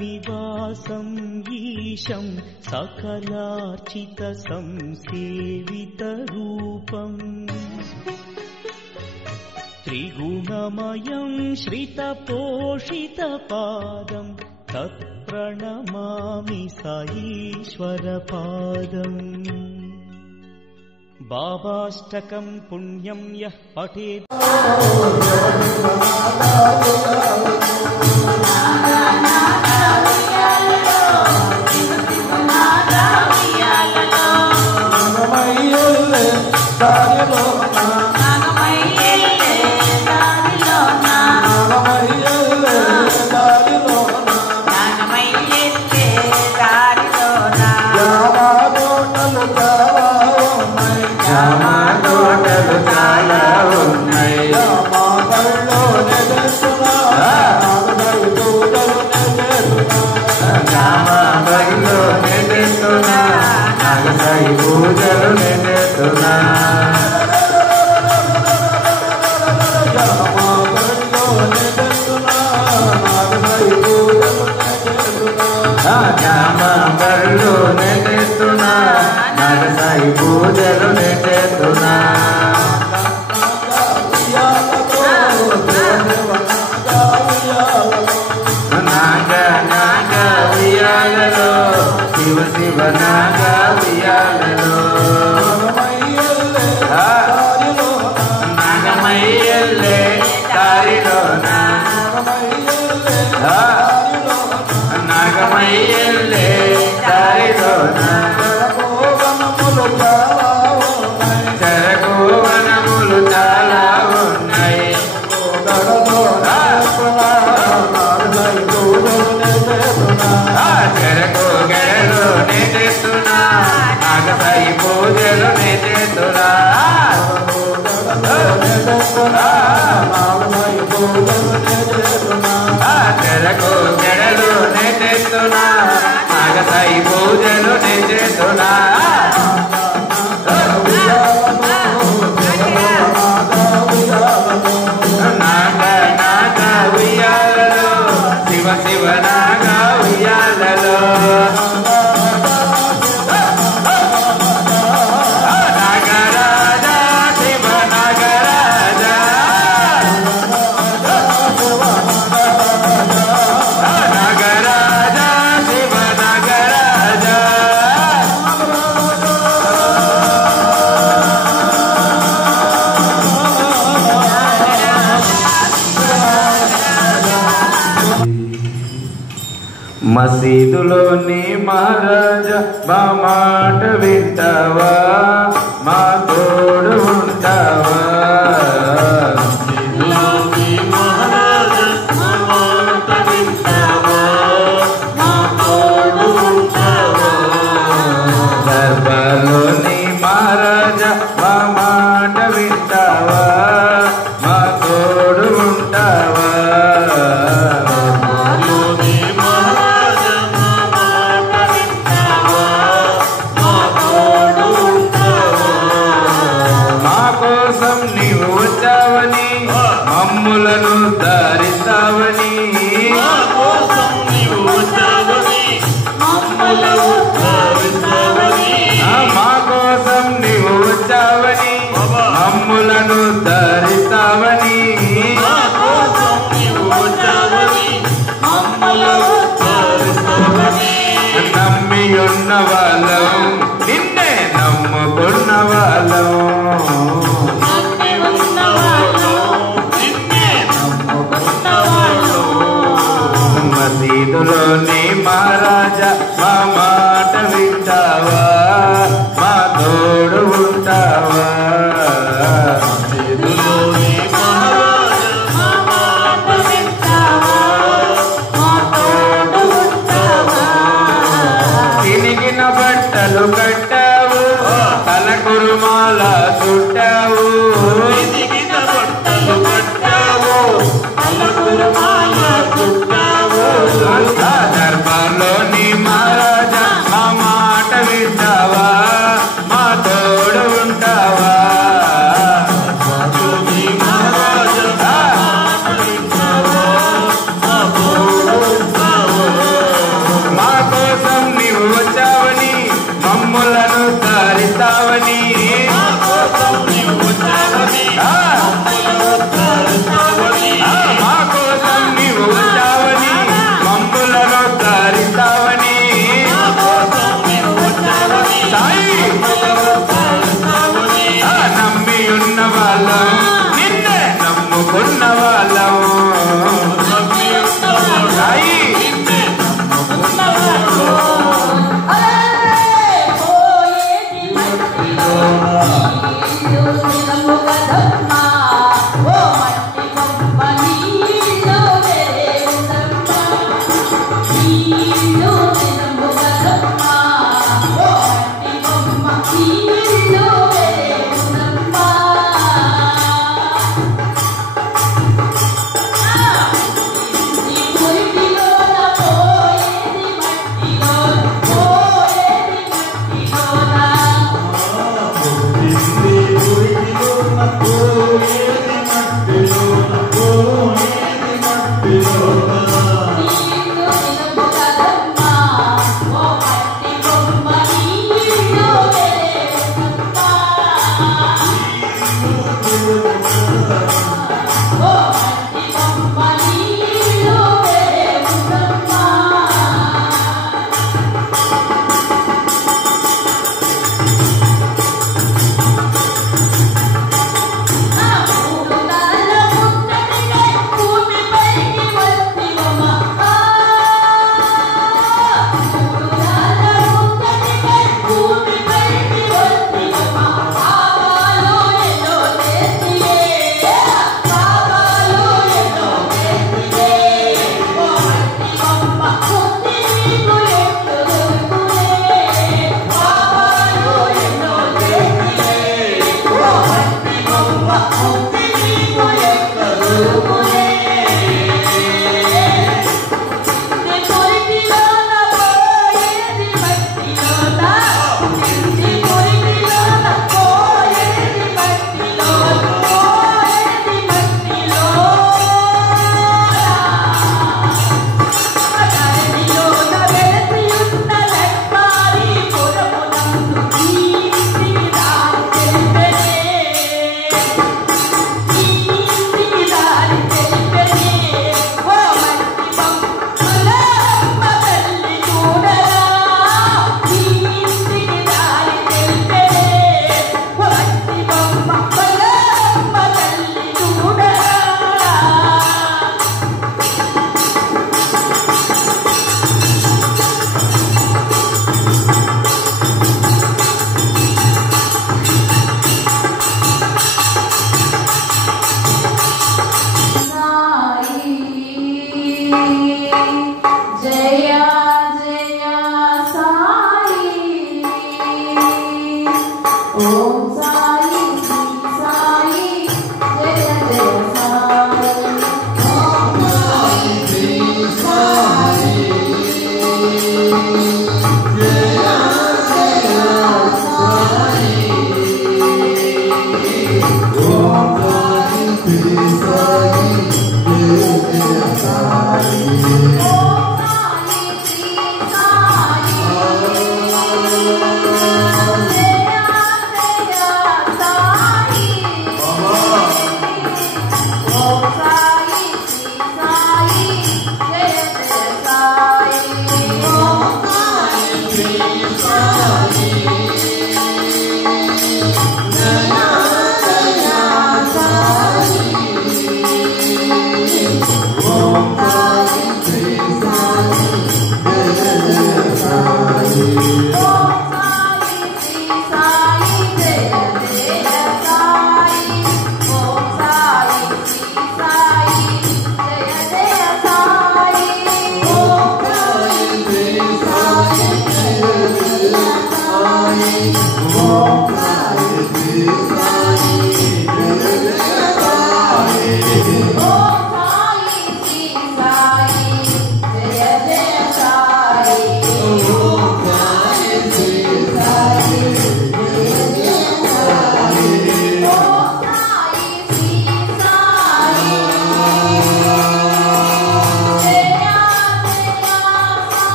నివాసం ఈశం సకలార్చిత సంసేవిత రూపం త్రిగుణమయం శ్రిత పోషిత పాదం తత్ప్రణమామి సాయీశ్వర పాదం. బాబాష్టకం పుణ్యం యః పఠేత్ మసీదులోని మహారాజా మా మాట వింటావా, మా తోడు ఉంటావా. మసీదులోని మహారాజా మా మాట వింటావా, మా తోడు ఉంటావా. దర్బార్లోని మహారాజా మా మాట వింటావా, మా తోడు ఉంటావా. మమ్ములను ధరిస్తావని మా కోసం నీవు వచ్చావని, మమ్ములను ధరిస్తావని. నమ్మి ఉన్న వాళ్ళం నిన్నే నమ్ముకున్న వాళ్ళం. మసీదులోని మహారాజా మా మాట వింటావా, మా తోడు ఉంటావా. మసీదులోని మహారాజా మా మాట వింటావా, మా తోడు ఉంటావా. తిరిగిన బట్టలు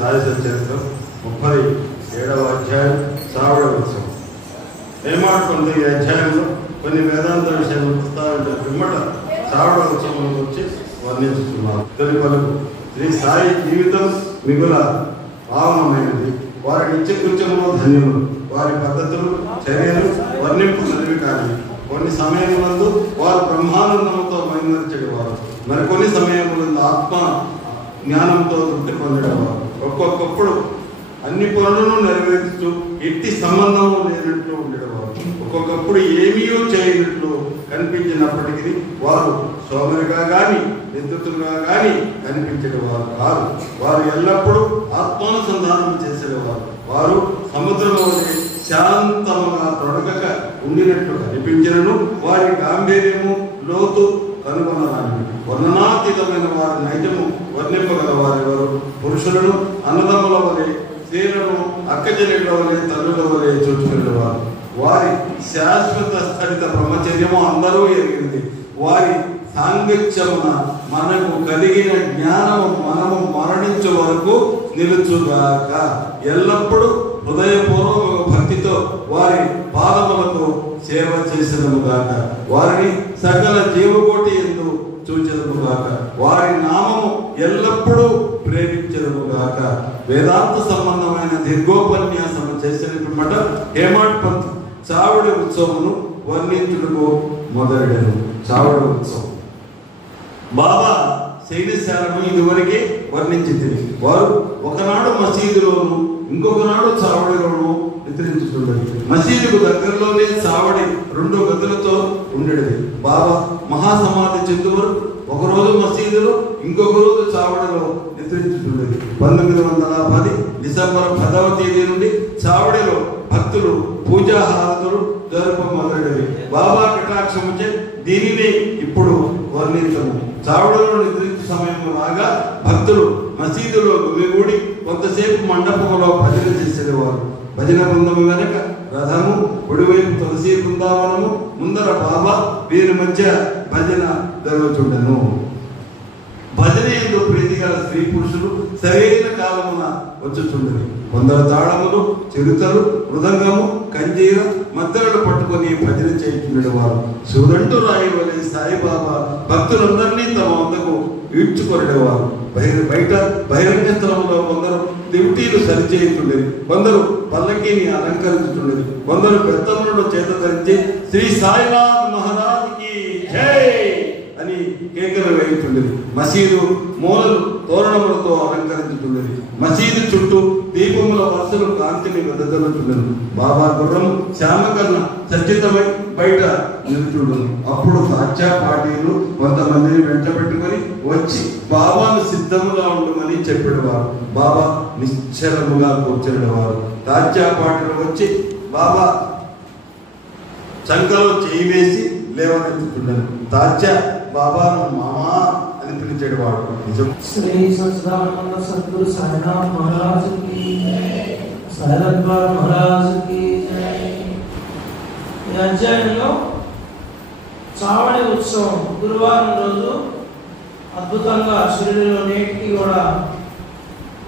సాయి సచరిత్రం 37వ అధ్యాయం శ్రావణ ఉత్సవం. ఏమాడుకుంటే ఈ అధ్యాయంలో కొన్ని వేదాంత విషయాలను ప్రస్తావించిన పిమ్మట శ్రావణ ఉత్సవం గురించి వర్ణించుతున్నారు. తొలి పలుకు శ్రీ సాయి జీవితం మిగుల పావనమైనది, వారి నిత్యకృత్యములో ధన్యులు, వారి పద్ధతులు చర్యలు వర్ణింపున్నవి కానీ కొన్ని సమయములందు వారు బ్రహ్మానందంతో మైమరిచేవారు, మరికొన్ని సమయములందు ఆత్మ జ్ఞానంతో తృప్తి పొందేవారు. ఒక్కొక్కప్పుడు అన్ని పనులను నెరవేరుస్తూ ఎట్టి సంబంధము లేనట్లు ఉండేవారు. ఒక్కొక్కప్పుడు ఏమీ చేయనట్లు కనిపించినప్పటికీ వారు సోమరిగా కానీ నిద్రతులుగా కానీ కనిపించేవారు కాదు. వారు ఎల్లప్పుడూ ఆత్మానుసంధానం చేసేవారు. వారు సముద్రంలో శాంతముగా తొడగక ఉండినట్లు కనిపించినను వారి గాంభీర్యము లోతు కనుగొనరాని వర్ణనాతీతమైన వారి నైజము వర్ణింపగల వారెవరు? పురుషులను అన్నదమ్ముల వలె, స్త్రీలను అక్కచెల్లెళ్ళ వలె, తల్లుల వలె చూచుకునేవారు. వారి శాశ్వత స్థలిత బ్రహ్మచర్యము అందరూ ఎరిగింది. వారి సాంగత్యమున మనకు కలిగిన జ్ఞానము మనము మరణించే వరకు నిలుచుగాక. ఎల్లప్పుడూ హృదయపూర్వక భక్తితో వారి పాదములకు సేవ చేసేదముగాక. వారిని సకల జీవకోటి ఎందు చూచెదముగాక. వారి నామము ఎల్లప్పుడూ ప్రేమించదముగాక. వేదాంత సంబంధమైన దీర్ఘోపన్యాసము చేసిన పిమ్మట హేమాడ్ పంత్ చావుడి ఉత్సవమును వర్ణించుటకు మొదలెడను. చావుడి ఉత్సవం బాబా శైలిశాలను ఇదివరకే వర్ణించింది. వారు ఒకనాడు మసీదులోను ఇంకొకనాడు చావడిలోను నిద్రించుతుండేది. మసీదుకు దగ్గరలోనే చావడి 2 గదులతో ఉండేది. బాబా మహాసమాధి చెందువరు ఒకరోజు మసీదులో ఇంకొక రోజు చావడిలో నిద్రించుతుండేది. 1910 డిసెంబర్ 10వ తేదీ నుండి చావడిలో భక్తులు పూజాహారతులు జరుపు మొదలెడవి. బాబా కటాక్షముచే దీనిని ఇప్పుడు వర్ణించము. చావడిలో నిద్రించే సమయం రాగా భక్తులు మసీదులో గుమిగూడి కొంతసేపు మండపంలో భజన చేసేవారు. భజన బృందము వెనక రథము, కుడివైపు తులసి బృందావనము, ముందర బాబా, వీరి మధ్య భజన జరుగుతుండెను. భజన ఎందు ప్రీతిగల స్త్రీ పురుషులు సరైన కాలమున వచ్చుచుండేది. కొందరు తాళములు, చిరుతలు, మృదంగము, కంజీర, మద్దరలు పట్టుకొని భజన చేయుచుండేవారు. శివుడంటూ రాయి వలె సాయిబాబా భక్తులందరినీ తమ వద్దకు ఈడ్చుకొనేవారు. బయట బహిరంగ స్థలంలో కొందరు దివిటీలు సరిచేయుతుండేది, కొందరు పల్లకీని అలంకరించుతుండేది, కొందరు పెద్దములను చేత ధరించి శ్రీ సాయినాథ్ మహారాజ్కి జై అని కేకలు వేయుతుండేది. మసీదు మూలలు తోరణములతో అలంకరించుతుండేది. మసీదు చుట్టూ దీపముల వరుసలు కాంతిని వెదజల్లుతుండెను. బాబా గుర్రం శ్యామకర్ణ సజ్జితమై బయట నిలుచుండును. అప్పుడు సాక్షా పార్టీలు కొంతమందిని వెంట పెట్టుకొని వచ్చి బాబాను సిద్ధముగా ఉండమని చెప్పేవారు. బాబా నిశ్చలముగా కూర్చునేవారు. సాక్షా పార్టీలు వచ్చి బాబా చంకలో చేయి వేసి లేవనెత్తుతుండను. తాజా బాబాను మామా అని పిలిచేవాడు. నిజం. శ్రీ సచ్చిదానంద సద్గురు సాయినాథ్ మహారాజ్ కి సాయినాథ్ మహారాజ్ కి ఈ అధ్యాయంలో చావడి ఉత్సవం గురువారం రోజు అద్భుతంగా షిరిడీలో నేటికి కూడా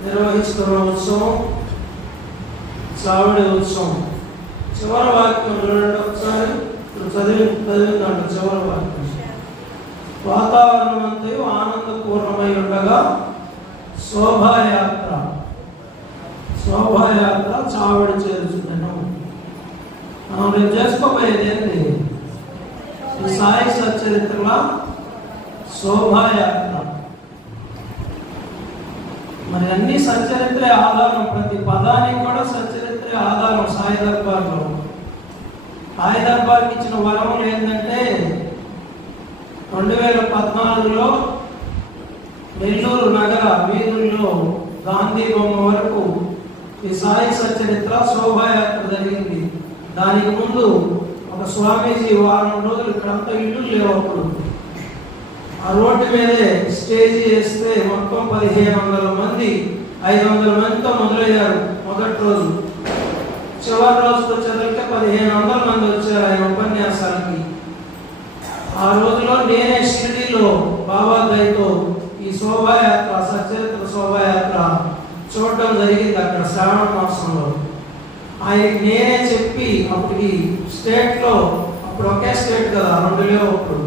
నిర్వహిస్తున్న ఉత్సవం చావడి ఉత్సవం. చివరి వాక్యం చూడండి ఒకసారి, చదివిందంట చివరి వాక్యం. వాతావరణం అంతయు ఆనందపూర్ణమై ఉండగా శోభాయాత్ర చావడి చేరుచున్నాను. మనం రేపు చేసుకోబోయేది ఏంటి? సాయి సచ్చరిత్రల శోభాయాత్ర. మరి అన్ని సచ్చరిత్రే ఆధారం, ప్రతి పదానికి కూడా సచ్చరిత్రే ఆధారం. సాయి దర్బార్లో సాయి దర్బార్కి ఇచ్చిన వరములు ఏంటంటే 2014లో నెల్లూరు నగర వీధుల్లో గాంధీ బొమ్మ వరకు ఈ సాయి సచ్చరిత్ర శోభాయాత్ర జరిగింది. దానికి ముందు ఒక స్వామీజీ వారం రోజులు ఇక్కడంతా ఇల్లు లేవు. అప్పుడు ఆ రోడ్డు మీదే స్టేజ్ చేస్తే మొత్తం 1500 మంది 500 మందితో మొదలయ్యారు మొదటి రోజు. చివరి రోజుకి వచ్చేసరికి 1500 మంది వచ్చారు ఆయన ఉపన్యాసాలకి. ఆ రోజులో నేనే షిరిడీలో బాబా దయతో ఈ శోభాయాత్ర సచ్చరిత్ర శోభాయాత్ర చూడడం జరగడం జరిగింది అక్కడ శ్రావణ మాసంలో. ఆయన నేనే చెప్పి అప్పటికి స్టేట్లో, అప్పుడు ఒకే స్టేట్ కదా, 2 లేవు అప్పుడు,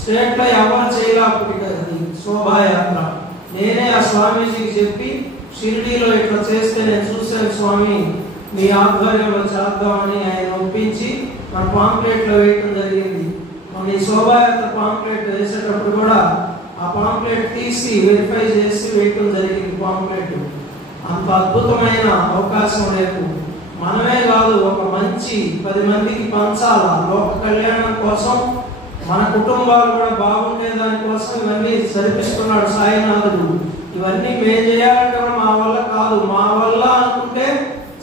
స్టేట్లో ఎవరు చేయలే అప్పటికి అది శోభాయాత్ర. నేనే ఆ స్వామీజీకి చెప్పి షిరిడీలో ఇట్లా చేస్తే నేను చూశాను స్వామి, మీ ఆధ్వర్యంలో చేద్దామని ఆయన ఒప్పించి మన పాంప్లెట్లో వేయటం జరిగింది. మన ఈ శోభాయాత్ర పాంప్లెట్ వేసేటప్పుడు కూడా ఆ పాంప్లెట్ తీసి వెరిఫై చేసి వేయటం జరిగింది. పాంప్లెట్ అంత అద్భుతమైన అవకాశం రేపు మనమే కాదు, ఒక మంచి 10 మందికి పంచాల లోక కళ్యాణం కోసం, మన కుటుంబాలు కూడా బాగుండే దానికోసం ఇవన్నీ సరిపిస్తున్నాడు సాయినాథుడు. ఇవన్నీ మేము చేయాలంటే కూడా మా వల్ల కాదు, మా వల్ల అనుకుంటే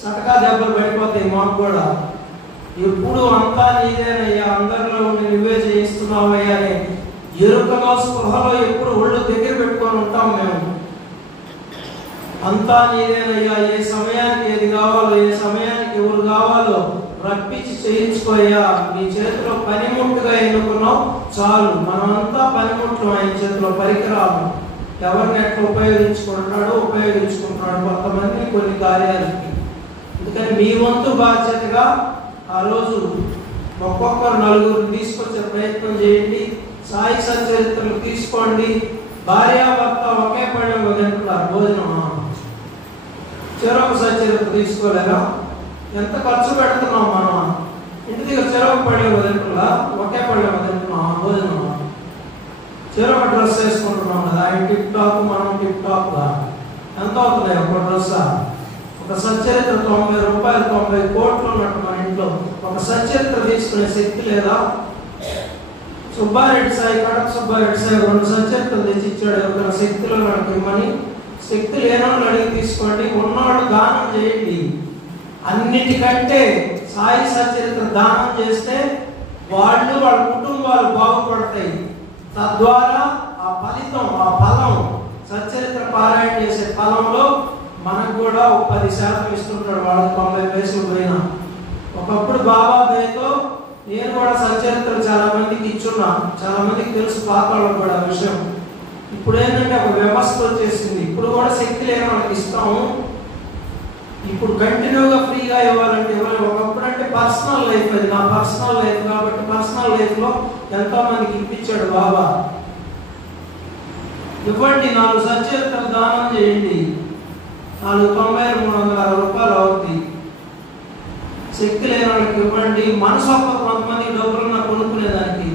చటకా దెబ్బలు పడిపోతాయి మాకు కూడా. ఎప్పుడు అంతా నీదేనయ్యా, అందరిలో ఉండి నువ్వే చేయిస్తున్నావయ్యా అని ఎరుకలో స్పృహలో ఎప్పుడు ఒళ్ళు దగ్గర పెట్టుకొని ఉంటాం మేము. అంతా నీదేనయ్యా, ఏ సమయానికి ఏది కావాలో, ఏ సమయానికి ఎవరు కావాలో రప్పించి చేయించుకోయ్యా, నీ చేతిలో పనిముట్టుగా ఎన్నుకున్నావు చాలు. మనమంతా పనిముట్లు ఆయన చేతిలో, పరికరాలు. ఎవరిని ఎట్లా ఉపయోగించుకుంటున్నాడు కొంతమంది కొన్ని కార్యాలకి. అందుకని మీ వంతు బాధ్యతగా ఆ రోజు ఒక్కొక్కరు 4 తీసుకొచ్చే ప్రయత్నం చేయండి. సాయి సచరిత్రలు తీసుకోండి. భార్యాభర్త ఒకే పళ్ళెం తింటున్నారు భోజనం, చెరొక సచరిత్ర తీసుకోలేరా? ఎంత ఖర్చు పెడుతున్నాం మనం? ఇంటి దగ్గర చెరొక పళ్ళెం తింటున్నా, ఒకే పళ్ళెం తింటున్నాం భోజనం. చెరొక డ్రెస్ వేసుకుంటున్నాం కదా, ఆయన టిప్ టాప్, మనం టిప్ టాప్ గా. ఎంత అవుతుంది ఒక డ్రెస్? ఒక సచరిత్ర 90 రూపాయలు, 90 కోట్లు ఉన్నట్టు మన ఇంట్లో ఒక సచరిత్ర తీసుకునే శక్తి లేదా? సుబ్బారెడ్డి సాయి, కడప సుబ్బారెడ్డి సాయి 2 సచరిత్రలు తెచ్చి ఇచ్చాడు. ఎవరైనా శక్తిలో నాకు ఇమ్మని. శక్తి లేనోళ్ళు అడిగి తీసుకోండి, ఉన్నవాళ్ళు దానం చేయండి. అన్నిటికంటే సాయి సచరిత్ర దానం చేస్తే వాళ్ళు, వాళ్ళ కుటుంబాలు బాగుపడతాయి. తద్వారా ఆ ఫలితం, ఆ ఫలం, సచరిత్ర పారాయణ చేసే ఫలంలో మనకు కూడా 10% ఇస్తుంటాడు. వాళ్ళకి 90 పైసలు పోయినా. ఒకప్పుడు బాబా దయతో నేను కూడా సచరిత్రలు చాలా మందికి ఇచ్చున్నా, చాలా మందికి తెలుసు, పాత్రలో కూడా విషయం. ఇప్పుడు ఏంటంటే ఒక వ్యవస్థ వచ్చేసింది. ఇప్పుడు కూడా శక్తి లేని వాళ్ళకి ఇస్తాము. ఇప్పుడు కంటిన్యూగా ఫ్రీగా ఇవ్వాలంటే ఇవ్వాలి. ఒకప్పుడు అంటే పర్సనల్ లైఫ్, అది నా పర్సనల్ లైఫ్ కాబట్టి పర్సనల్ లైఫ్ లో ఎంతో మందికి ఇప్పించాడు బాబా. ఇవ్వండి, 4 సచరిత్రలు దానం చేయండి. 490 360 రూపాయలు అవుతుంది. శక్తి లేని వాళ్ళకి ఇవ్వండి. మనసు కొంతమంది డబ్బులు నాకు కొనుక్కునేదానికి,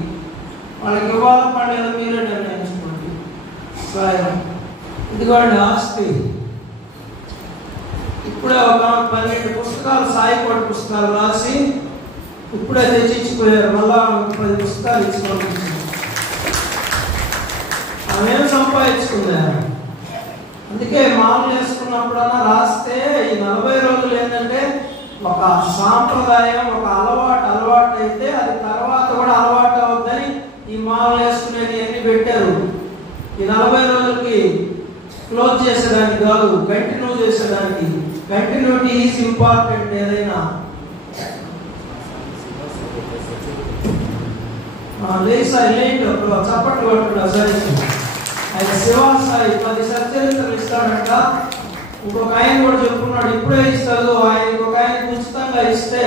వాళ్ళకి ఇవ్వాలి పడేదో మీరే నిర్ణయించుకోండి. ఇదిగోండి ఆస్తి. ఇప్పుడే ఒక 12 పుస్తకాలు, సాయికోటి పుస్తకాలు రాసి ఇప్పుడే తెచ్చిచ్చిపోయారు. మళ్ళా 10 పుస్తకాలు ఇచ్చుకోవాలి. ఆమె సంపాదించుకుందా? అందుకే మాలు చేసుకున్నప్పుడన్నా రాస్తే ఈ 40 రోజులు ఏంటంటే ఒక సాంప్రదాయం, ఒక అలవాటు అయితే అది తర్వాత కూడా అలవాటు అవుద్దని ఈ మాలు వేసుకునేది అన్ని పెట్టారు. ఈ 40 రోజులకి క్లోజ్ చేసేదానికి కాదు, కంటిన్యూ చేసేదానికి. Continuity is important. ఏదైనా చప్పట్లు కొట్టుకుంటా సరే. ఆయన శివాసాయి 10 సచరిత్రలు ఇస్తాడంట. ఇంకొక ఆయన కూడా చెప్పుకున్నాడు, ఇప్పుడే ఇస్తాడు. ఆయన ఇంకొక ఆయన ఉచితంగా ఇస్తే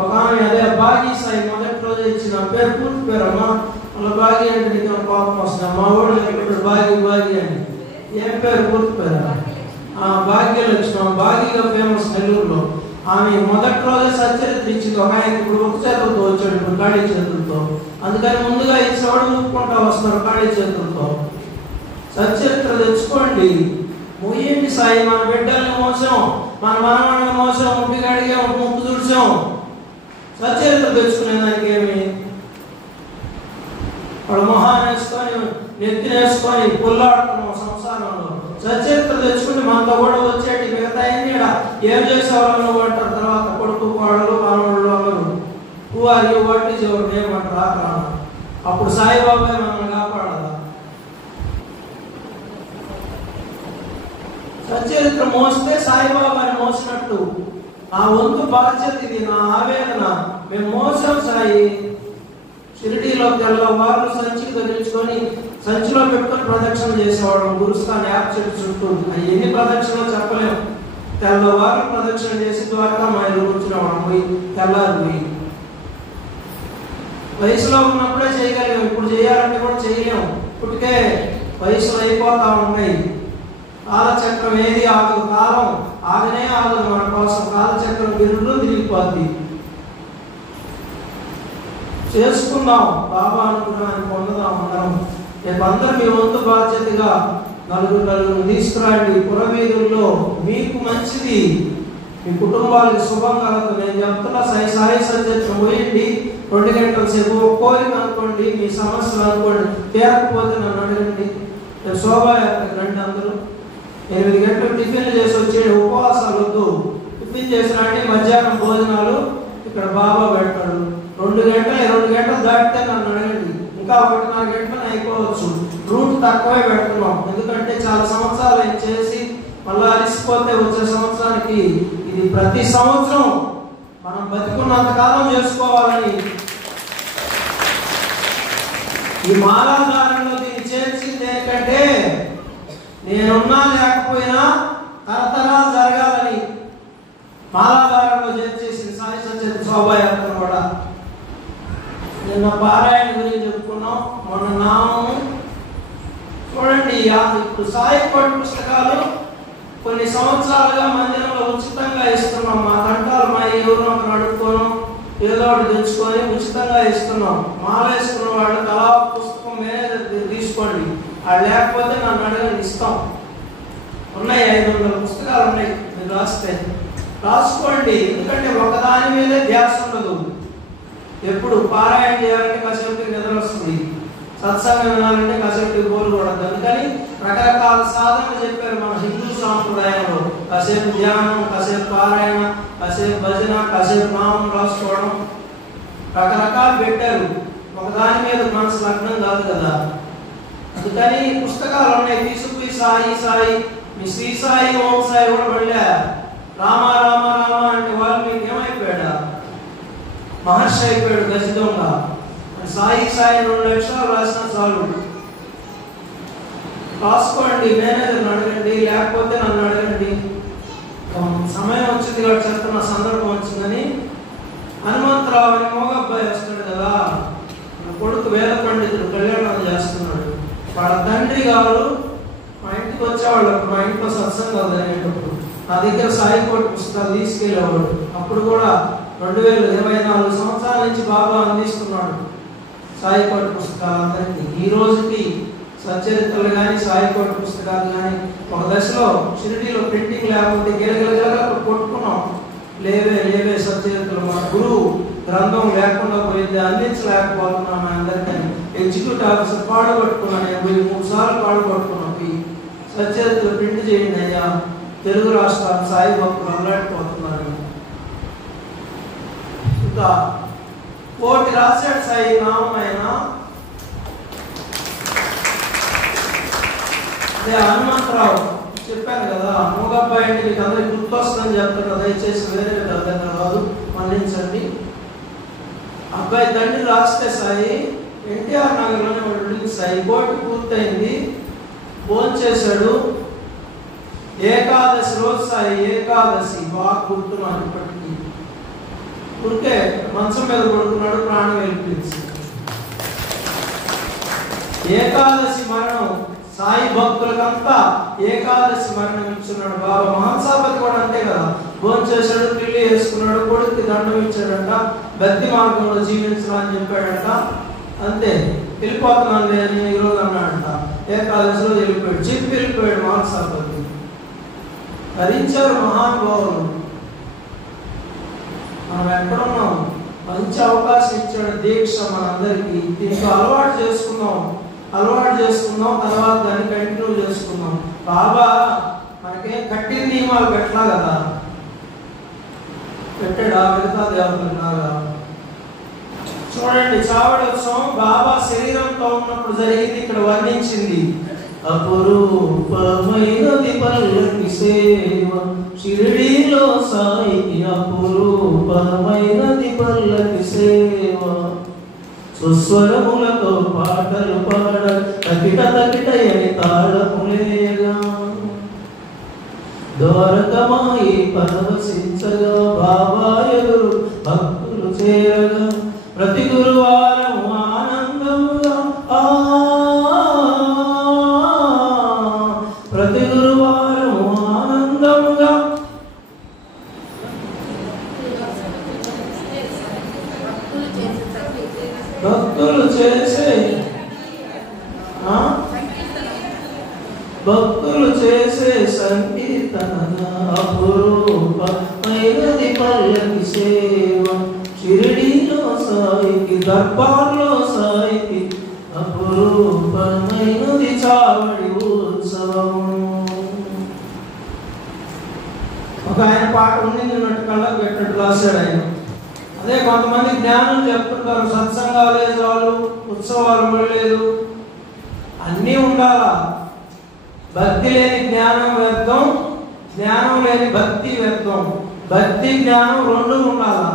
ఒక ఆమె, అదే బాగి సాయి మొదటి రోజు ఇచ్చిన పేరు, పూర్తి పేరమ్మా, వాళ్ళ బాగి అంటే నీకు కోపం వస్తుంది. మా ఊళ్ళో ఇప్పుడు బాగి అని. ఏం పేరు? పూర్తి పేరు భాగ్యలక్ష్మి. బాగిగా ఫేమస్ నెల్లూరులో. ఆమె మొదటి రోజే సచరిత్ర ఇచ్చింది. ఒక ఆయన ఇప్పుడు ఒక చేతులతో వచ్చాడు, ఇప్పుడు ఖాళీ చేతులతో. అందుకని ముందుగా ఇచ్చేవాడు ఊపుకుంటా వస్తున్నారు ఖాళీ చేతులతో. సచరిత్ర తెచ్చుకోండి, మోయండి. సాయి మన బిడ్డల్ని మోసాం, మన మనవాళ్ళని మోసాం, ముప్పికి అడిగాం, ముప్పు తుడిచాం. సచరిత్ర తెచ్చుకునే దానికి ఏమి? వాడు మొహాన్ని వేసుకొని నెత్తినేసుకొని పుల్లాడుతున్నాం సంసారంలో. సచరిత్ర తెచ్చుకుని మనతో కూడా వచ్చేటి మిగతా ఏం చేసేవాళ్ళు నువ్వు అంటారు. తర్వాత కొడుకు, కోడలు, మనవాళ్ళు అందరూ వాటి ఎవరు ఏమంటారు ఆక్రమణ. అప్పుడు సాయిబాబాయ్ మనల్ని కాపాడాలి. సచరిత్ర మోస్తే సాయిబాబాని మోసినట్టు. నా వంతు బాధ్యత ఇది, నా ఆవేదన. మేము మోసాం సాయి. షిరిడీలో తెల్లవారు సంచి తగిలించుకొని సంచిలో పెట్టుకొని ప్రదక్షిణ చేసేవాడు. గురుస్థాన్ యాప్ చెట్టు చుట్టూ ఎన్ని ప్రదక్షిణలు చెప్పలేము. తెల్లవారు ప్రదక్షిణ చేసి ద్వారకామాయిలో కూర్చున్నాం పోయి తెల్లారి. వయసులో ఉన్నప్పుడే చేయగలిగాం, ఇప్పుడు చేయాలంటే కూడా చేయలేము. ఇప్పటికే వయసులు అయిపోతా ఉన్నాయి. కాలచక్రం ఏది ఆగదు, కాలం ఆగనే ఆగదు మన కోసం. కాలచక్రం బిరులు తిరిగిపోద్ది. చేసుకుందాం, బాబా అనుకున్నాను పొందుదాం అందరం. రేపు అందరం మీ వంతు బాధ్యతగా నలుగురు తీసుకురండి. పురవీధుల్లో మీకు మంచిది, మీ కుటుంబాలకు శుభం కలదు. నేను చెప్తున్నా, సాయి సత్యం పోయండి. 2 గంటల సేపు కోరిక అనుకోండి, మీ సమస్యలు అనుకోండి. తీరకపోతే నన్ను అడగండి. రేపు శోభాయాత్రకు రండి అందరూ. 8 గంటలకు టిఫిన్లు చేసి వచ్చేది, ఉపవాసాలు వద్దు. టిఫిన్ చేసినంటే మధ్యాహ్నం భోజనాలు ఇక్కడ బాబా పెడతాడు. 2 గంటలు దాటితే నన్ను అడగండి. ఇంకా 1.5 గంటలు అయిపోవచ్చు. రూట్ తక్కువే పెడుతున్నాం, ఎందుకంటే చాలా సంవత్సరాలు ఏం చేసి మళ్ళీ అలిసిపోతే వచ్చే సంవత్సరానికి ఇది ప్రతి సంవత్సరం మనం బతికున్నంత కాలం చేసుకోవాలని ఈ మాలాధారంలో దీన్ని చేర్చింది. ఏంటంటే నేనున్నా లేకపోయినా తరతరాలు జరగాలని మాలాధారంలో చేర్చేసింది సాయి సత్యం శోభాయాత్ర కూడా. నిన్న పారాయణ గురించి చెప్పుకున్నాం, మొన్న నామము. చూడండి, ఇప్పుడు సాయి కోటి పుస్తకాలు కొన్ని సంవత్సరాలుగా మందిరంలో ఉచితంగా ఇస్తున్నాం. మా కంటాలు మా ఎవరో ఒకరు అడుక్కోను, ఏదో ఒకటి తెచ్చుకొని ఉచితంగా ఇస్తున్నాం. మాల వేసుకున్న వాళ్ళు తలా పుస్తకం మేనేజర్ తీసుకోండి, అది లేకపోతే నన్ను అడగని ఇస్తాం. ఉన్నాయి 500 పుస్తకాలు ఉన్నాయి, మీరు రాసుకోండి. ఎందుకంటే ఒకదాని మీదే ధ్యాస ఉండదు. ఎప్పుడు పారాయణ చేయాలంటే కాసేపు నిద్ర వస్తుంది, సత్సంగం వినాలంటే కాసేపు బోరు కూడా. అందుకని రకరకాల సాధనలు చెప్పారు మన హిందూ సాంప్రదాయంలో. కాసేపు ధ్యానం, కాసేపు పారాయణ, కాసేపు భజన, కాసేపు నామం రాసుకోవడం, రకరకాలు పెట్టారు. ఒకదాని మీద మనసు లగ్నం కాదు కదా. అందుకని పుస్తకాలు ఉన్నాయి, తీసుకుపోయి సాయి మీ శ్రీ సాయి ఓం సాయి కూడా వెళ్ళా. రామ రామ రామ అంటే వాళ్ళు మీకు ఏమైపోయాడా? మహర్షి అయిపోయాడు గజదొంగ. సాయి 2 లక్షలు రాసిన చాలు. రాసుకోండి, మేనేజర్ని అడగండి, లేకపోతే నన్ను అడగండి. సమయం వచ్చింది కాబట్టి చెప్తున్న, సందర్భం వచ్చిందని. హనుమంతరావు అని మోగ అబ్బాయి వస్తాడు కదా, కొడుకు వేద పండితుడు కళ్యాణం చేస్తున్నాడు. వాళ్ళ తండ్రి గారు మా ఇంటికి వచ్చేవాళ్ళు. మా ఇంట్లో సత్సంగాలు జరిగేటప్పుడు నా దగ్గర సాయి కోటి పుస్తకాలు తీసుకెళ్ళేవాడు. అప్పుడు కూడా 2024 సంవత్సరాల నుంచి బాబా అందిస్తున్నాడు సాయి కోటి పుస్తకాలు అందరికీ. ఈ రోజుకి సచరిత్రలు కానీ సాయి కోటి పుస్తకాలు కానీ ఒక దశలో షిరిడీలో ప్రింటింగ్ లేకపోతే గిరగిరగా కొట్టుకున్నాం. లేవే సచరిత్రలు. మా గురువు గ్రంథం లేకుండా పోయింది, అందించలేకపోతున్నాం అందరికీ. ఎగ్జిక్యూటివ్ ఆఫీసర్ పాడుపట్టుకున్నాను, 3 సార్లు పాడుపట్టుకున్నాం. సచరిత్రలు ప్రింట్ చేయండి అయ్యా, తెలుగు రాష్ట్రాలు సాయి భక్తులు అల్లాడిపోతున్నారు. ఇంకా కోటి రాశాడు సాయి నామం. ఆయన అదే హనుమంతరావు చెప్పాను కదా, మూగబ్బాయి అంటే మీకు అందరికి గుర్తొస్తుందని చెప్తాను. దయచేసి వేరే అర్థం కాదు, మన్నించండి. అబ్బాయి తండ్రి రాస్తే సాయి ఎన్టీఆర్ నగర్లోనే ఉండి సాయి కోటి పూర్తయింది, భోజనం చేశాడు. ఏకాదశి రోజు సాయి, ఏకాదశి బాగా గుర్తున్నాను ఇప్పటికీ. ఉరికే మంచం మీద పడుకున్నాడు, ప్రాణం వెళ్ళిపోయింది. ఏకాదశి మరణం సాయి భక్తులకంతా ఏకాదశి మరణం ఇచ్చున్నాడు బాబా. మహంసాపతి కూడా అంతే కదా, భోజనం చేశాడు, పిల్లి వేసుకున్నాడు, కొడుకు దండం ఇచ్చాడంట, భక్తి మార్గంలో జీవించడం అని చెప్పాడంట. అంతే, వెళ్ళిపోతున్నాను అని ఈరోజు అన్నాడంట. ఏకాదశి రోజు వెళ్ళిపోయాడు, చెప్పి వెళ్ళిపోయాడు మహంసాపతి. ధరించారు మహానుభావులు. మనం ఎక్కడున్నాం? మంచి అవకాశం ఇచ్చాడు దీక్ష మనందరికీ. దీంతో అలవాటు చేసుకుందాం, తర్వాత దాన్ని కంటిన్యూ చేసుకుందాం. బాబా మనకేం కఠిన నియమాలు పెట్టలా కదా, పెట్టాడా? మిగతా దేవతలుగా చూడండి. చావడోత్సవం బాబా శరీరంతో ఉన్నప్పుడు జరిగింది, ఇక్కడ వర్ణించింది. అపురూపమైనది పల్లకి సేవ, షిరిడీలో సాయికి అపురూపమైనది పల్లకి సేవ. సుస్వరములతో పాటలు పాడ తకిట తకిటయని తాళములేగా, ద్వారకమాయి పరవశించగా బాబా ఎదురు భక్తులు చేరగా ప్రతి గురువారం ఆనందముగా ప్రతి గురువారం ఆనందముగా భక్తులు చేసే సంకీర్తన అపురూపమైనది పల్లకి సేవ షిరిడీలో సాయికి దర్బార్లో సాయికి అపురూపమైనది చావడి ఉత్సవం. ఒక ఆయన పాట ఉన్నట్టు కళ్ళకు పెట్టినట్టు రాశాడు ఆయన. అదే కొంతమంది జ్ఞానం చెప్తుంటారు, సత్సంగాలే చాలు, ఉత్సవాలు లేదు, అన్నీ ఉండాలా. భక్తి లేని జ్ఞానం వ్యర్థం, జ్ఞానం లేని భక్తి వ్యర్థం. భక్తి జ్ఞానం రెండు ఉండాలా.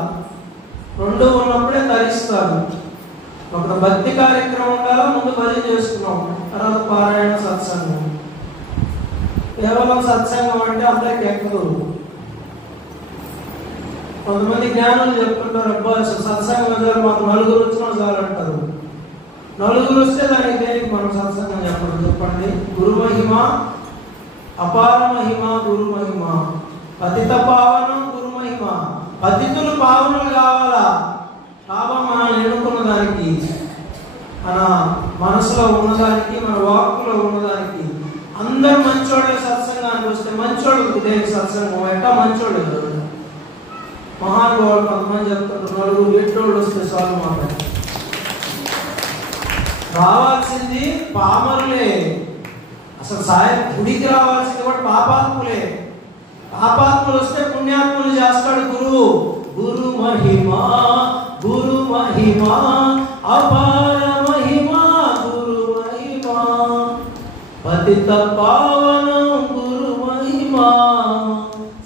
రెండు ఉన్నప్పుడే తరిస్తారు. ఒక భక్తి కార్యక్రమం ఉండాలా, ముందు భజన చేసుకున్నాం, తర్వాత పారాయణ సత్సంగం. కేవలం సత్సంగం అంటే అందరికి ఎక్కదు. కొంతమంది జ్ఞానం చెప్తుంటారు, అబ్బా సత్సంగం మాకు నలుగురు వచ్చినా చాలంటారు. నలుగురు వస్తే దానికి దేనికి మనం సత్సంగం చెప్పడం చెప్పండి. గురు మహిమ, అపార మహిమ, గురు మహిమ. పతిత పావనం గురు మహిమ. పతితులు పావనులు కావాలా, లాభం మనం ఎన్నుకున్న దానికి, మన మనసులో ఉన్నదానికి, మన వాక్కులో ఉన్నదానికి. అందరు మంచోళ్ళే సత్సంగానికి వస్తే మంచోళ్ళకి దేనికి సత్సంగం? ఎట్టా మంచోళ్ళు మహానుభావులు కొంతమంది చెప్తుంటారు, నలుగురు ఎట్టోళ్ళు వస్తే చాలు మాట. రావాల్సింది పామరులే. అసలు గుడికి రావాల్సింది కూడా పాపాత్ములే. పాపాత్ములు వస్తే పుణ్యాత్ములు చేస్తాడు గురువు. గురు మహిమ, గురు మహిమ, అపార మహిమ, గురు మహిమ. పతిత పావనం గురు మహిమ,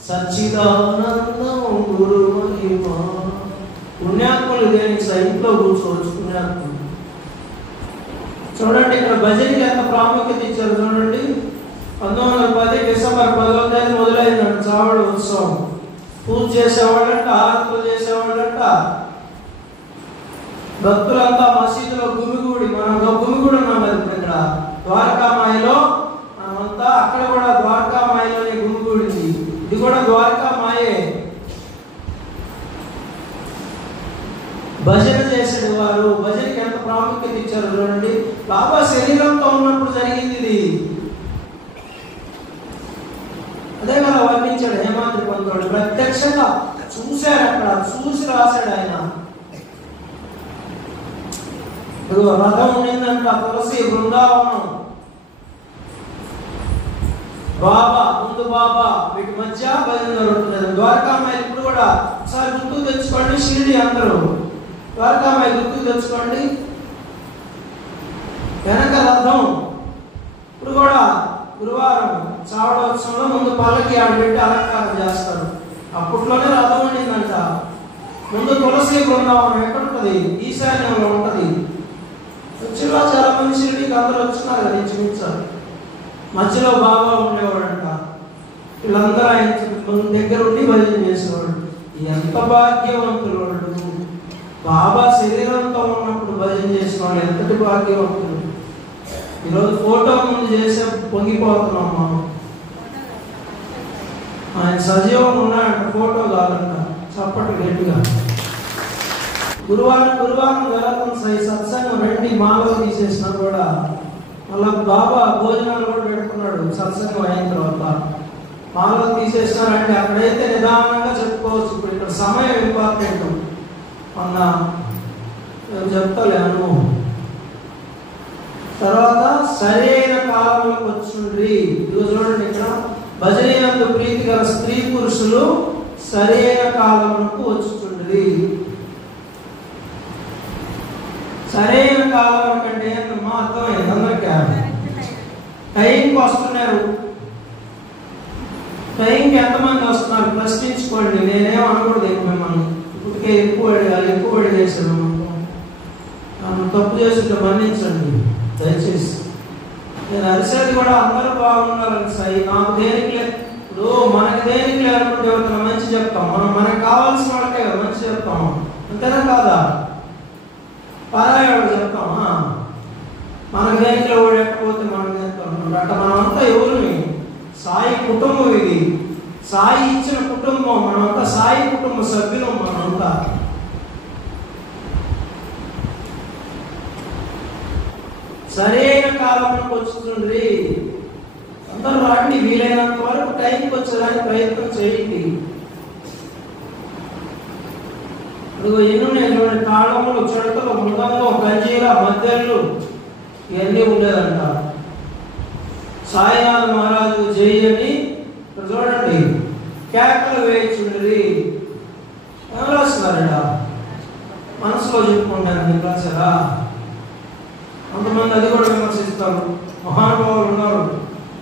సచ్చిదానందం గురు మహిమ. పుణ్యాత్ములు దేనికి ఇంట్లో కూర్చోవచ్చు. పుణ్యాత్ములు చూడండి, ఇక్కడ భజనకి ఎంత ప్రాముఖ్యత ఇచ్చారు చూడండి. 1910 డిసెంబర్ 10వ తేదీ మొదలైందంట చావడి ఉత్సవం. పూజ చేసేవాళ్ళంట, ఆరాధనలు చేసేవాళ్ళంట. భక్తులంతా మసీదులో గుమిగూడి, మనం గుమిగూడి ఉన్నాం కదా ఇక్కడ ద్వారకామాయిలో, మనమంతా అక్కడ కూడా ద్వారకామాయిలోనే గుమిగూడింది. ఇది కూడా ద్వారకామాయే. భజన చేసేది వారు. భజనకి ఎంత ప్రాముఖ్యత ఇచ్చారు చూడండి. బాబా శరీరంతో ఉన్నప్పుడు జరిగింది ఇది. అదే కదా వర్ణించాడు హేమాద్రి పంతుడు. ప్రత్యక్షంగా చూశాడు, అక్కడ చూసి రాశాడు ఆయన. రథం ఉండిందంట, తులసి బృందావనం, బాబా ముందు, బాబా వీటి మధ్య భజన జరుగుతున్నది. ద్వారకామాయి ఇప్పుడు కూడా ఒకసారి గుర్తు తెచ్చుకోండి. షిరిడి అందరూ ద్వారకామాయి గుర్తు తెచ్చుకోండి. వెనక రథం. ఇప్పుడు కూడా గురువారం చావడోత్సవంలో ముందు పల్లకి ఆడబెట్టి అలంకారం చేస్తారు. అప్పట్లోనే రథం ఉండిందంట. ముందు తులసి బృందావనం ఎక్కడ ఉంటుంది? ఈశాన్యంలో ఉంటుంది. వచ్చిలో చాలా మంది షిరిడికి అందరూ వచ్చినారు కదా ఇంచుమించారు. మధ్యలో బాబా ఉండేవాడంట. వీళ్ళందరూ ఆయన దగ్గర ఉండి భజన చేసేవాడు. ఎంత భాగ్యవంతులు వాళ్ళు. బాబా శరీరంతో ఉన్నప్పుడు భజన చేసిన వాళ్ళు ఎంతటి భాగ్యవంతులు. ఈరోజు ఫోటో ముందు చేసే పొంగిపోతున్నాం మనం. ఆయన సజీవం ఉన్నాడంట, ఫోటో కాదంట. చప్పటి గట్టిగా. గురువారం జరుగుతుంది సత్సంగం రండి. మాలో తీసేసినా కూడా మళ్ళా బాబా భోజనాలు కూడా పెడుతున్నాడు. సత్సంగం అయిన తర్వాత మాలో తీసేసినారంటే అక్కడైతే నిదానంగా చెప్పుకోవచ్చు. ఇప్పుడు ఇక్కడ సమయం ఇంపార్టెంట్. మొన్న నేను చెప్తాలే అనుభవం. తర్వాత సరైన కాలంలోకి వచ్చుండ్రి. ఇదిగో చూడండి, ఇక్కడ భజన యందు ప్రీతి గల స్త్రీ పురుషులు సరైన కాలంలోకి వచ్చుండ్రి. సరైన కాలం కంటే అర్థమైంది అందరికీ. టైంకి వస్తున్నారు. టైంకి ఎంతమంది వస్తున్నారు ప్రశ్నించుకోండి. నేనేం అనకూడదు మిమ్మల్ని. ఇప్పటికే ఎక్కువ చేశాను. నన్ను తప్పు చేస్తుంటే మన్నించండి దయచేసి. నేను అరిసేది కూడా అందరూ బాగున్నారని సాయి. నాకు దేనికి ఇప్పుడు మనకి దేనికి లేనప్పుడు ఎవరికైనా మంచి చెప్తాం, మనకు కావాల్సిన వాళ్ళకే మంచి చెప్తాం, అంతేనా కాదా? పరాయి వాళ్ళు చెప్తామా? మనకు దేనికి వాడు ఎట్టపోతే మనం చెప్తాం అట్ట. మనమంతా ఎవరిని? సాయి కుటుంబం ఇది, సాయి ఇచ్చిన కుటుంబం, మనమంతా సాయి కుటుంబ సభ్యులు. మనమంతా సరైన కాలంలోకి వచ్చుతుండ్రి. అందరూ వాటిని వీలైనంత వరకు టైంకి వచ్చేదానికి ప్రయత్నం చేయండి. అదిగో ఎన్నున్నటువంటి తాళములు, చెడతలు, మృదంగం, గంజీల, మద్దెళ్ళు ఇవన్నీ ఉండేదంట. సాయినాథ మహారాజు జై అని ఇక్కడ చూడండి కేకలు వేయించుండ్రి. ఏం రాస్తున్నారట? మనసులో చెప్పుకుంటాను. మీకు రాశారా? కొంతమంది అది కూడా విమర్శిస్తారు. మహానుభావులు ఉన్నారు,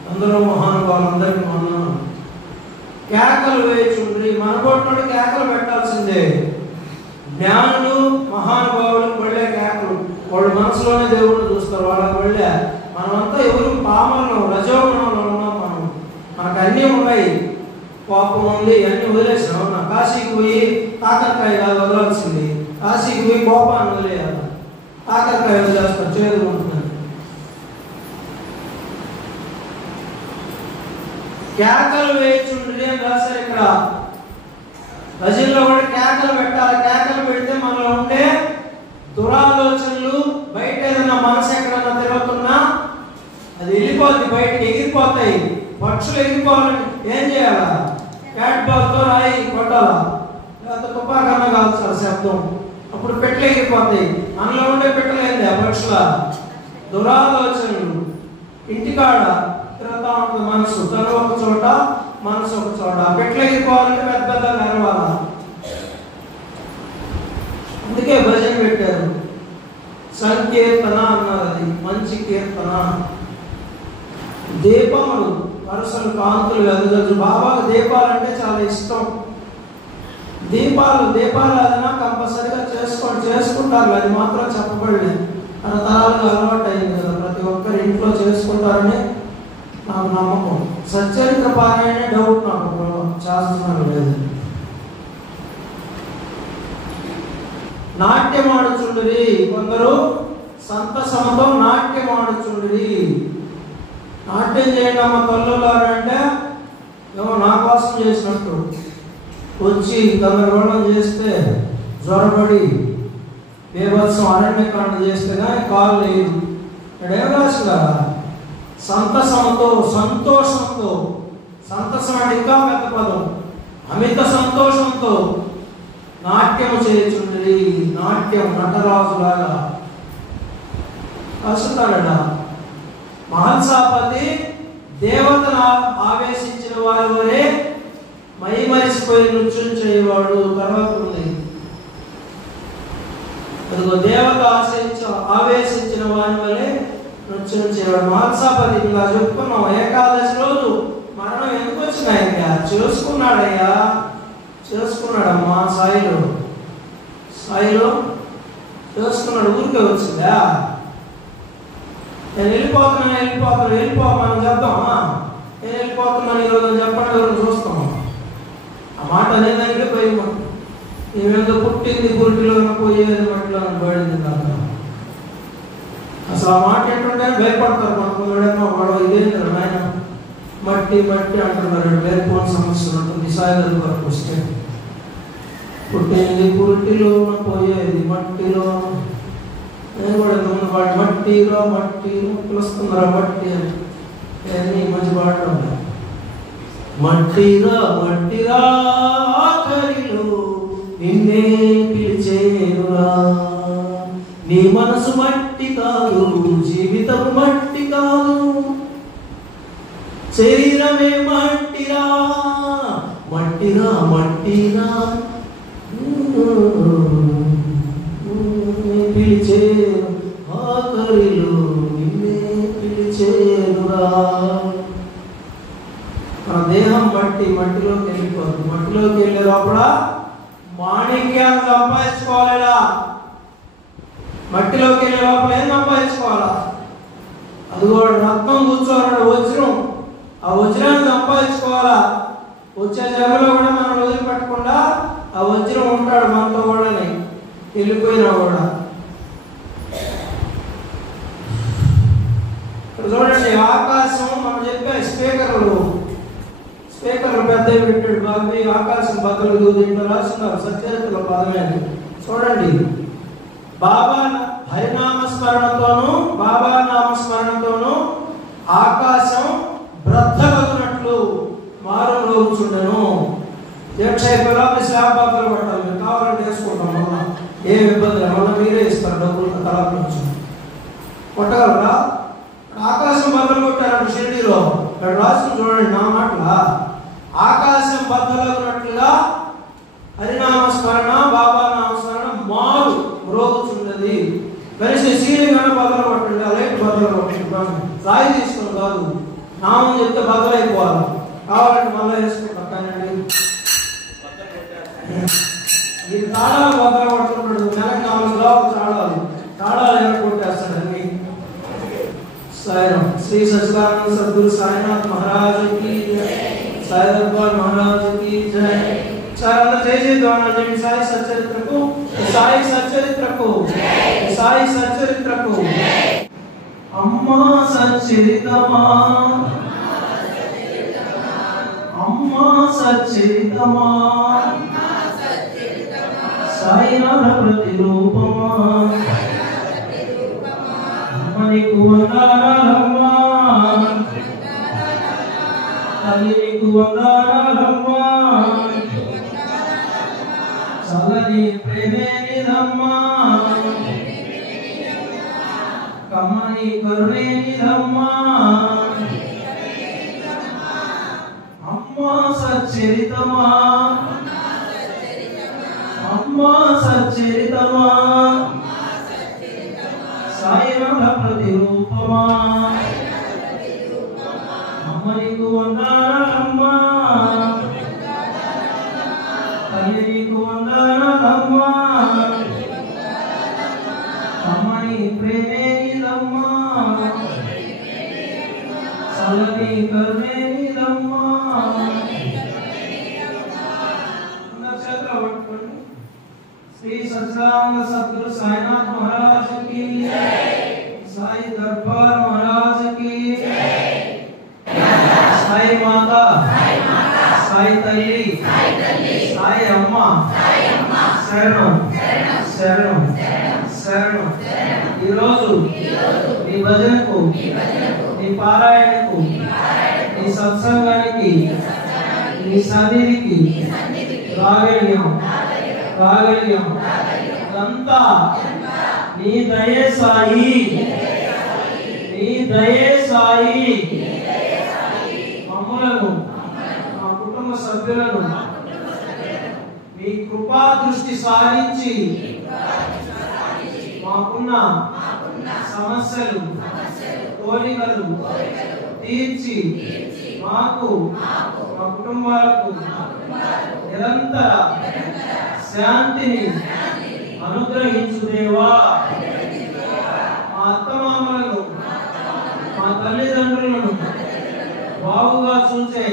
అందరూ మహానుభావులు, అందరికీ మనం కేకలు వేయించుండ్రి. మన కొట్టినోడు కేకలు పెట్టాల్సిందే. జ్ఞానులు మహానుభావులు వెళ్ళే కేకలు, వాళ్ళు మనసులోనే దేవుడిని చూస్తారు, వాళ్ళకి వెళ్ళే. మనమంతా ఎవరు పామలో రజోగుణంలో ఉన్నాం. మనకు అన్నీ ఉన్నాయి, కోపం ఉంది, అన్నీ వదిలేసాం. కాశీకి పోయి కాకరకాయ కాదు వదలాల్సింది, కాశీకి పోయి కోపాన్ని వదిలేయాలి. కాకరకాయ వదిలేస్తాం, చేదు ఉంటుంది. కేకలు వేయించుండ్రి అని రాశారు ఇక్కడ. ప్రజల్లో కూడా కేకలు పెట్టాలి. కేకలు పెడితే మనలో ఉండే దురాలోచనలు, బయట ఏదైనా మనసు ఎక్కడన్నా తిరుగుతున్నా అది వెళ్ళిపోద్ది, బయటకి ఎగిరిపోతాయి. పక్షులు ఎగిరిపోవాలంటే ఏం చేయాలా? క్యాట్ బాల్తో రాయి కొట్టాలా, లేకపోతే తుపాకన్నా కాల్చాలి శబ్దం, అప్పుడు పెట్టలు ఎగిరిపోతాయి. మనలో ఉండే పెట్టలేంది ఆ పక్షుల దురాలోచనలు. ఇంటికాడ తిరుగుతా ఉంటుంది మనసు, తను ఒక చోట మనసు ఒక చోట. పెట్టలు ఎగిరిపోవాలంటే పెద్ద పెద్ద నెరవాలా. అందుకే భజన పెట్టారు, సంకీర్తన అన్నారు. అది మంచి కీర్తన. దీపములు, వరుసలు, కాంతులు వెదజల్లు. బాబాకు దీపాలంటే చాలా ఇష్టం. దీపారాధన కంపల్సరిగా చేసుకుంటారు. అది మాత్రం చెప్పబడలేదు, తరతరాలుగా అలవాటు అయింది కదా, ప్రతి ఒక్కరు ఇంట్లో చేసుకుంటారని నాకు నమ్మకం. సచ్చరిత్ర పారాయణే డౌట్ నాకు, చేస్తున్నాను లేదు. నాట్యం ఆడుచుండ్రి. కొందరు సంతసమతో నాట్యం ఆడుచుండ్రి. నాట్యం చేయడం మా తల్లులారు అంటే ఏమో నా కోసం చేసినట్టు వచ్చి గందరగోళం చేస్తే, జ్వరపడి బేభత్సం అరణ్యకాండ చేస్తే కానీ కాలు లేదు. ఇక్కడ ఏం రాసిందా? సంతసమతో, సంతోషంతో. సంతసం అంటే ఇంకా పెద్ద పదం. అమిత సంతోషంతో నాట్యము చేయుచుండ్రి. నాట్యం నటరాజులాగా కలుసుతాడట. మహల్సాపతి దేవతను ఆవేశించిన వారి వరే మైమరిసిపోయి నృత్యం చేయవాడు. తర్వాత ఉంది అదిగో దేవత ఆవేశించిన వారి వరే నృత్యం చేయవాడు. మహల్సాపతి ఇలా చెప్పుకున్నాం. ఏకాదశి రోజు మరణం ఎందుకు వచ్చినాయ్యా? చేసుకున్నాడమ్మా. సాయిలో చేసుకున్నాడు, ఊరికే వచ్చిందా? నేను వెళ్ళిపోతాను మనం చెప్తామా? నేను వెళ్ళిపోతున్నాను ఈరోజు అని చెప్పండి, ఎవరు చూస్తాము? ఆ మాట అనేదానికే భయం. నేనేదో పుట్టింది గురిటిలో పోయేది మట్టిలో పడింది కాదు. అసలు ఆ మాట ఏంటంటే భయపడతారు. మనకు వాడు ఇదేంటి నాయన మట్టి అంటున్నారు. లేకపోతే సమస్యలు ఉంటుంది. సాయిదారు వరకు వస్తే పుట్టింది గురిటిలో పోయేది మట్టిలో. నేను కూడా వాడు మట్టిలో పిలుస్తున్నారా మట్టి అని మంచి పాట. మట్టిరా ఆఖరిలో నిన్నే పిలిచేనురా. నీ మనసు మట్టి కాదు, జీవితం మట్టి కాదు, శరీరమే మట్టిరా పిలిచేను ఆఖరిలో నిన్నే పిలిచేనురా. మన దేహం మట్టిలోకి వెళ్ళిపోతుంది. మట్టిలోకి వెళ్ళే లోపల మాణిక్యాన్ని సంపాదించుకోవాలా. మట్టిలోకి వెళ్ళే లోపల ఏం సంపాదించుకోవాలా? అది కూడా రత్నం కూర్చోవాలన్నాడు, వజ్రం. ఆ వజ్రాన్ని సంపాదించుకోవాలా. వచ్చే జన్మలో కూడా మనం వదిలిపెట్టకుండా ఆ వజ్రం ఉంటాడు మనతో కూడాని, వెళ్ళిపోయినా కూడా. ఇక్కడ చూడండి, ఆకాశం మనం చెప్పే స్పీకర్లు పెద్దవి పెట్టాడు బాబు. ఆకాశం బద్దలు దీంట్లో రాస్తున్నారు సత్యలో పదమే. చూడండి, బాబా హరినామస్మరణతోనూ బాబా నామస్మరణతోనూ ఆకాశం బ్రద్దగదునట్లు మారు రోజుండెను. దీక్ష అయిపోయి స్లాబ్ బద్దలు పట్టాలి. మీరు కావాలంటే వేసుకుంటాం, మళ్ళా ఏం ఇబ్బంది లేదు. మళ్ళీ మీరే ఇస్తారు డబ్బులు తలాపు నుంచి. కొట్టగలరా? ఆకాశం బద్దలు కొట్టారు షిరిడీలో. ఇక్కడ రాసుకుని చూడండి నా మాటల. ఆకాశం బద్దలగునట్లుగా హరినామస్మరణ బాబా నామస్మరణ మారు మ్రోగుచున్నది. కనీసం సీలింగ్ అయినా బద్దలు కొట్టండి, లైట్ బద్దలు కొట్టండి. రాయి తీసుకుని కాదు, నామం చెప్తే బద్దలైపోవాలి. కావాలంటే మళ్ళీ వేసుకుంటాం. కానీ ఈ తాళాలు బద్దలు కొడుతున్నాడు. నెలకు 4 లోపల తాళాలు ఎవరు కొట్టేస్తాడండి. సాయిరాం. శ్రీ సచిదానంద సద్గురు సాయినాథ్ మహారాజ్ కి జై, సాయి దర్బార్ మహారాజ్ కి జై. చాలా జై సాయి సచ్చరిత్రకు, సాయి సచ్చరిత్రకు, సాయి సచ్చరిత్రకు. అమ్మా సచ్చరితమా, అమ్మా సచ్చరితమా, సాయినాథ ప్రతిరూపమా, అమ్మనికు వందనాలమ్మా, తల్లికు వందనాలమ్మా, చల్లని ప్రేమే నిధమ్మా, కమ్మని కరుణే నిధమ్మా, అమ్మా సచ్చరితమా, అమ్మా సచ్చరితమా, సాయినాథ ప్రతిరూపమా, అమ్మనికు వందనాలమ్మా, తల్లికు వందనాలమ్మా, అమ్మని ప్రేమే నిధమ్మా, చల్లని కరుణే నిధమ్మా. శ్రీ సచిదానంద సద్గురు సాయినాథ్ మహారాజ్ కి జై, సాయి దర్బార్ మహారాజ్ కి జై. సాయి మాత, సాయి తల్లి, సాయి అమ్మ, శరణం శరణం శరణం. ఈరోజు నీ భజనకు, నీ పారాయణకు, నీ సత్సంగానికి, నీ సన్నిధికి రాగలిగాం. ఇదంతా నీ దయే సాయి, నీ దయే సాయి. మమ్మలను, మా కుటుంబ సభ్యులను నీ కృపా దృష్టి సారించి మాకున్న సమస్యలు, కోరికలు తీర్చి మాకు, మా కుటుంబాలకు నిరంతర శాంతిని అనుగ్రహించు దేవా. మా అత్తమామలను, మా తల్లిదండ్రులను బావుగా చూచే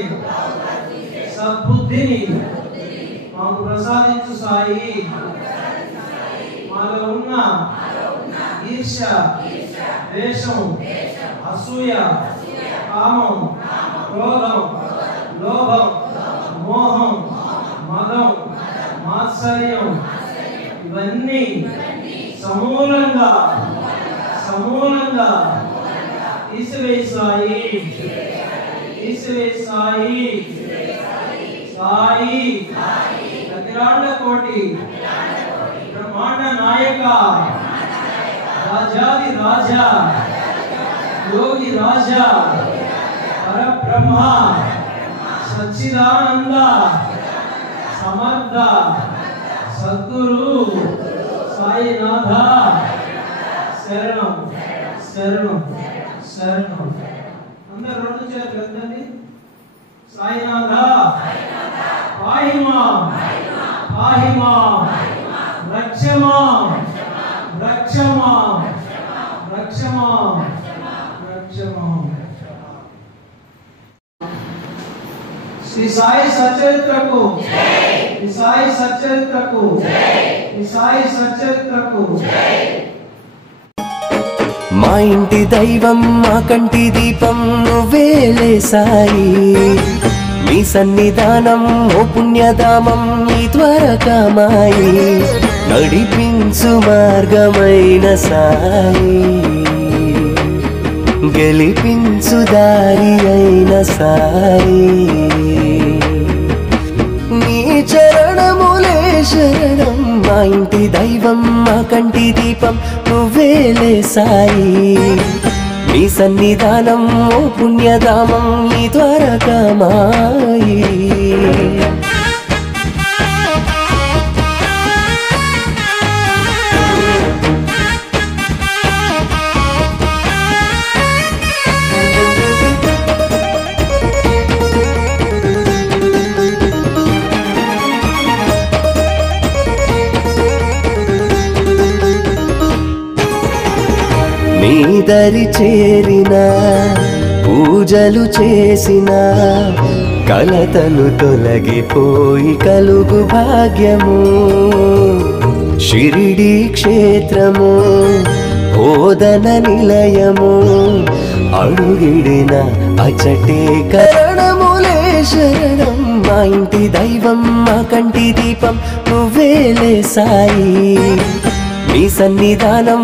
సద్బుద్ధిని మాకు ప్రసాదించు సాయి. మాలో ఉన్న ఈర్ష, ద్వేషం, అసూయ, కామం, క్రోధం, లోభం, మోహం, మదం, మాత్సర్యం ఇవన్నీ సమూలంగా తీసివేసాయి. సాయి అఖిలాండ కోటి బ్రహ్మాండ నాయక, రాజాది రాజా, యోగి రాజా, పరబ్రహ్మ, సచ్చిదానంద సమర్థ సద్గురు సాయినాథ శరణం శరణం శరణం. అందరూ 2 చేతులు ఎత్తండి. సాయినాథ పాహిమా, పాహిమా, రక్షమా, రక్షమా, రక్షమా, రక్షమా. శ్రీ సాయి సచరిత్రకు శ్రీ సాయి సచరిత్రకు శ్రీ సాయి సచరిత్రకు మా ఇంటి దైవం మా కంటి దీపం నువ్వేలే సాయి నీ సన్నిధానం ఓ పుణ్యధామం నీ ద్వారకామాయి నడిపించు మార్గమైన సాయి గెలిపించు దారి అయిన సాయి నీ చరణములే శరణం మా ఇంటి దైవం మా కంటి దీపం నువ్వేలే సాయి నీ సన్నిధానం ఓ పుణ్యధామం నీ ద్వారకామాయి నీ దరి చేరిన పూజలు చేసిన కలతలు తొలగిపోయి కలుగు భాగ్యము షిరిడి క్షేత్రము బోధన నిలయము అడుగిడిన అచటే కరణములే శరణం మా ఇంటి దైవం మా కంటి దీపం నువ్వేలే సాయి నీ సన్నిధానం